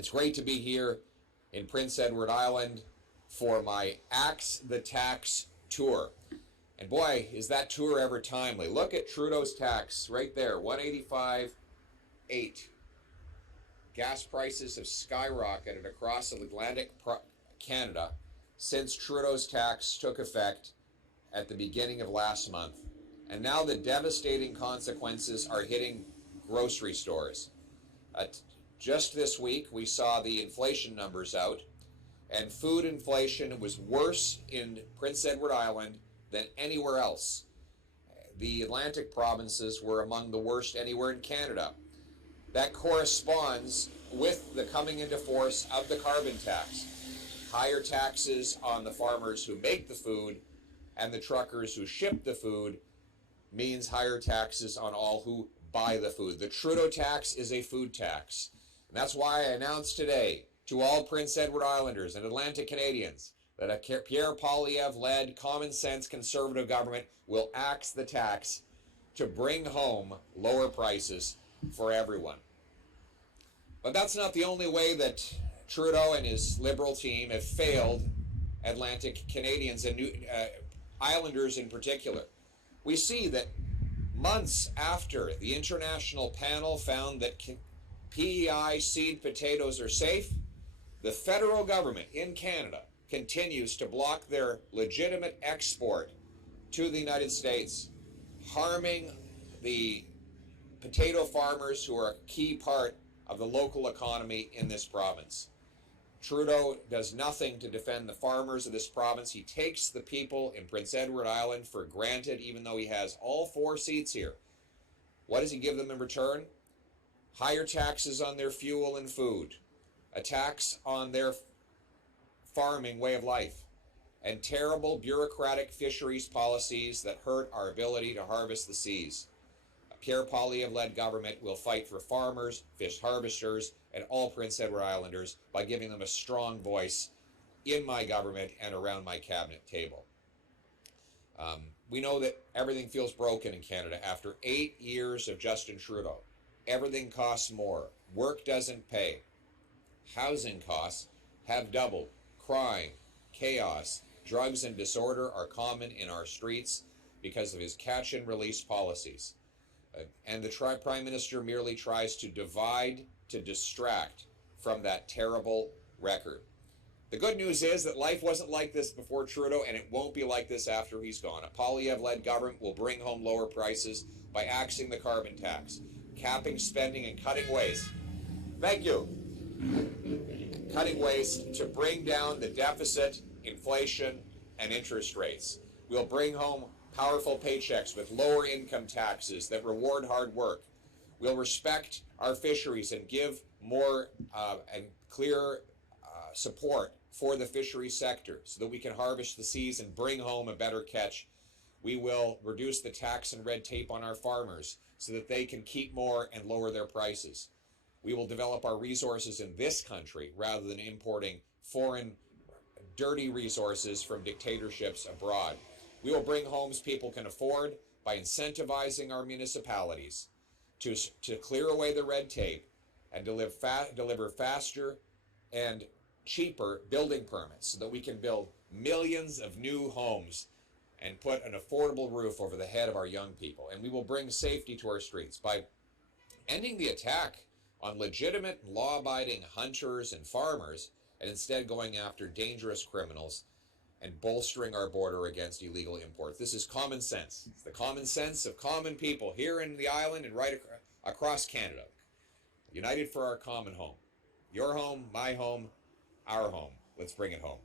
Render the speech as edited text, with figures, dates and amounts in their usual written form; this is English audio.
It's great to be here in Prince Edward Island for my Axe the Tax tour. And boy, is that tour ever timely. Look at Trudeau's tax right there, 185.8. Gas prices have skyrocketed across Atlantic Canada since Trudeau's tax took effect at the beginning of last month. And now the devastating consequences are hitting grocery stores. Just this week, we saw the inflation numbers out, and food inflation was worse in Prince Edward Island than anywhere else. The Atlantic provinces were among the worst anywhere in Canada. That corresponds with the coming into force of the carbon tax. Higher taxes on the farmers who make the food and the truckers who ship the food means higher taxes on all who buy the food. The Trudeau tax is a food tax. And that's why I announced today to all Prince Edward Islanders and Atlantic Canadians that a Pierre Poilievre-led common sense conservative government will axe the tax to bring home lower prices for everyone. But that's not the only way that Trudeau and his Liberal team have failed Atlantic Canadians and Islanders in particular. We see that months after the international panel found that PEI seed potatoes are safe, the federal government in Canada continues to block their legitimate export to the United States, harming the potato farmers who are a key part of the local economy in this province. Trudeau does nothing to defend the farmers of this province. He takes the people in Prince Edward Island for granted, even though he has all 4 seats here. What does he give them in return? Higher taxes on their fuel and food, a tax on their farming way of life, and terrible bureaucratic fisheries policies that hurt our ability to harvest the seas. A Pierre Poilievre-led government will fight for farmers, fish harvesters, and all Prince Edward Islanders by giving them a strong voice in my government and around my cabinet table. We know that everything feels broken in Canada after 8 years of Justin Trudeau. Everything costs more. Work doesn't pay. Housing costs have doubled. Crime, chaos, drugs, and disorder are common in our streets because of his catch-and-release policies. And the Prime Minister merely tries to divide, to distract from that terrible record. The good news is that life wasn't like this before Trudeau, and it won't be like this after he's gone. A Poilievre-led government will bring home lower prices by axing the carbon tax, capping spending, and cutting waste. Thank you. Cutting waste to bring down the deficit, inflation, and interest rates. We'll bring home powerful paychecks with lower income taxes that reward hard work. We'll respect our fisheries and give more and clear support for the fishery sector so that we can harvest the seas and bring home a better catch. We will reduce the tax and red tape on our farmers so that they can keep more and lower their prices. We will develop our resources in this country rather than importing foreign dirty resources from dictatorships abroad. We will bring homes people can afford by incentivizing our municipalities to clear away the red tape and deliver faster and cheaper building permits so that we can build millions of new homes and put an affordable roof over the head of our young people. And we will bring safety to our streets by ending the attack on legitimate law-abiding hunters and farmers and instead going after dangerous criminals and bolstering our border against illegal imports. This is common sense. It's the common sense of common people here in the island and right across Canada. United for our common home. Your home, my home, our home. Let's bring it home.